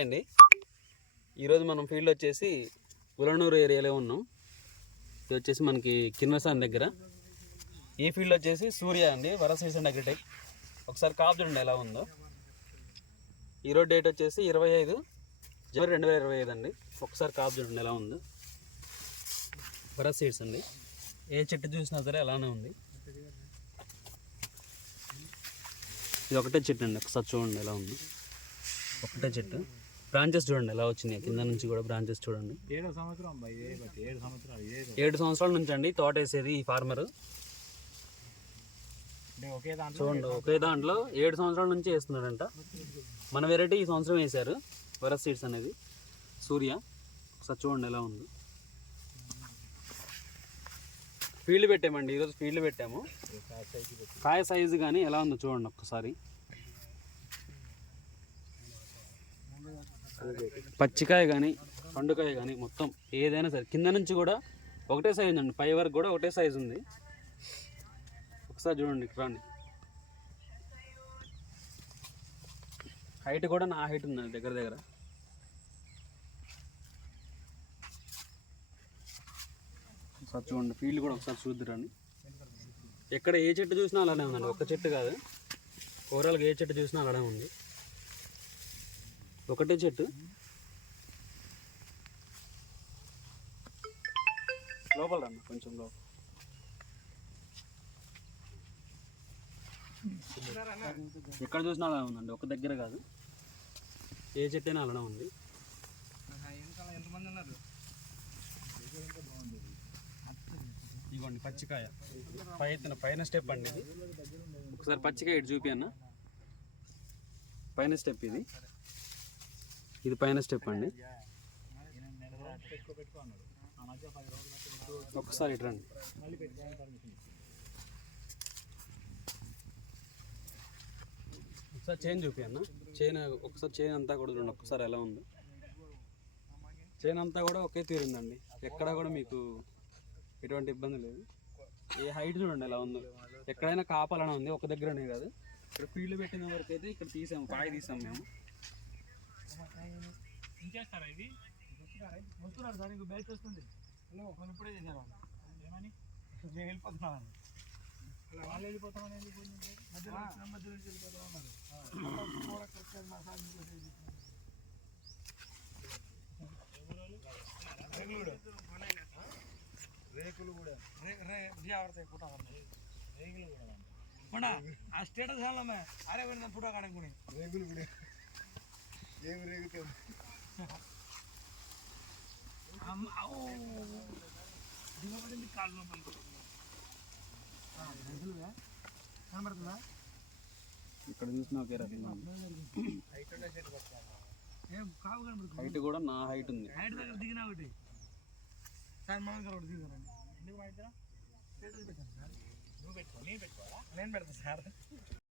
అండి ఈరోజు మనం ఫీల్డ్ వచ్చేసి ఉలనూరు ఏరియాలో ఉన్నాం. ఇది వచ్చేసి మనకి కిన్నెరసాని దగ్గర. ఈ ఫీల్డ్ వచ్చేసి సూర్య అండి, వరసీసన్ అగ్రిటెక్. ఒకసారి కాపు చూడండి ఎలా ఉందో. ఈరోజు డేట్ వచ్చేసి 25 జనవరి 2025 అండి. ఒకసారి కాపు చూడండి ఎలా ఉందో. వరస్ సీడ్స్ అండి, ఏ చెట్టు చూసినా సరే అలానే ఉంది. ఇది ఒకటే చెట్టు అండి, ఒకసారి చూడండి ఎలా ఉంది. ఒకటే చెట్టు. బ్రాంచెస్ చూడండి ఎలా వచ్చినాయి, కింద నుంచి కూడా బ్రాంచెస్ చూడండి. 7 సంవత్సరాల నుంచి అండి తోట వేసేది ఈ ఫార్మర్. చూడండి ఒకే దాంట్లో 7 సంవత్సరాల నుంచి వేస్తున్నాడంట. మన వెరైటీ ఈ సంవత్సరం వేశారు, వరస్ సీడ్స్ అనేది సూర్య. ఒకసారి చూడండి ఎలా ఉంది. ఫీల్డ్ పెట్టామండి ఈరోజు, ఫీల్డ్ పెట్టాము. కాయ సైజు కానీ ఎలా ఉందో చూడండి ఒక్కసారి. పచ్చికాయ కానీ పండుకాయ కానీ మొత్తం ఏదైనా సరే కింద నుంచి కూడా ఒకటే సైజు ఉందండి, పై వరకు కూడా ఒకటే సైజు ఉంది. ఒకసారి చూడండి రండి. హైట్ కూడా నా హైట్ ఉందండి దగ్గర దగ్గర. ఒకసారి చూడండి ఫీల్డ్ కూడా ఒకసారి చూద్దురండి. ఎక్కడ ఏ చెట్టు చూసినా అలానే ఉందండి, ఒక్క చెట్టు కాదు, ఓవరాల్గా ఏ చెట్టు చూసినా అలానే ఉంది. ఒకటే చెట్టు. లోపల రండి కొంచెం లోపల. ఎక్కడ చూసినా అలా ఉందండి, ఒక దగ్గర కాదు, ఏ చెట్టు అయినా అలానే ఉంది. ఇదిగోండి పచ్చికాయ, పైన స్టెప్ అండి ఇది. ఒకసారి పచ్చికాయ ఇటు చూపి అన్న. పైన స్టెప్ ఇది, ఇది పైన స్టెప్ అండి. ఒకసారి ఇటు రండి. ఒకసారి చైన్ చూపి అన్న. చైన్ ఒకసారి, చైన్ అంతా కూడా చూడండి ఒక్కసారి ఎలా ఉంది. చైన్ అంతా కూడా ఒకే తీరుందండి, ఎక్కడ కూడా మీకు ఎటువంటి ఇబ్బంది లేదు. ఏ హైట్ చూడండి ఎలా ఉందో. ఎక్కడైనా కాపాలనే ఉంది, ఒక దగ్గరనే కాదు. ఇక్కడ ఫీల్డ్ పెట్టిన వరకు అయితే ఇక్కడ తీసాము, కాయ తీసాము మేము. ఇంకేస్తారా ఇది వస్తున్నారు సార్, ఇంకో బ్యాచ్ వస్తుంది. ఇప్పుడే చేశారు ఏమని, నేను వెళ్ళిపోతున్నాను. వాళ్ళు వెళ్ళిపోతామని మధ్యలో వెళ్ళిపోతా ఉన్నారు. రేకులు కూడా ఆడతాయి, ఫోటో రేకులు కూడా ఆ స్టేటస్ మే అరే పెడతాం ఫోటో కాడనుకుని. రేకులు కూడా ఏమి రేగుతాం. దిగబడింది కాళ్ళు కనబడుతుందా? ఇక్కడ చూసిన ఒకే రకంగా హైట్ కూడా నా హైట్ ఉంది. హైట్ దగ్గర దిగినా ఒకటి సార్, మనం ఒకటి దిగుతారండి. ఎందుకు మా ఇద్దరు పెట్టాను సార్, నువ్వు పెట్టుకో, నేను పెట్టుకోవాలా? నేను పెడతా సార్.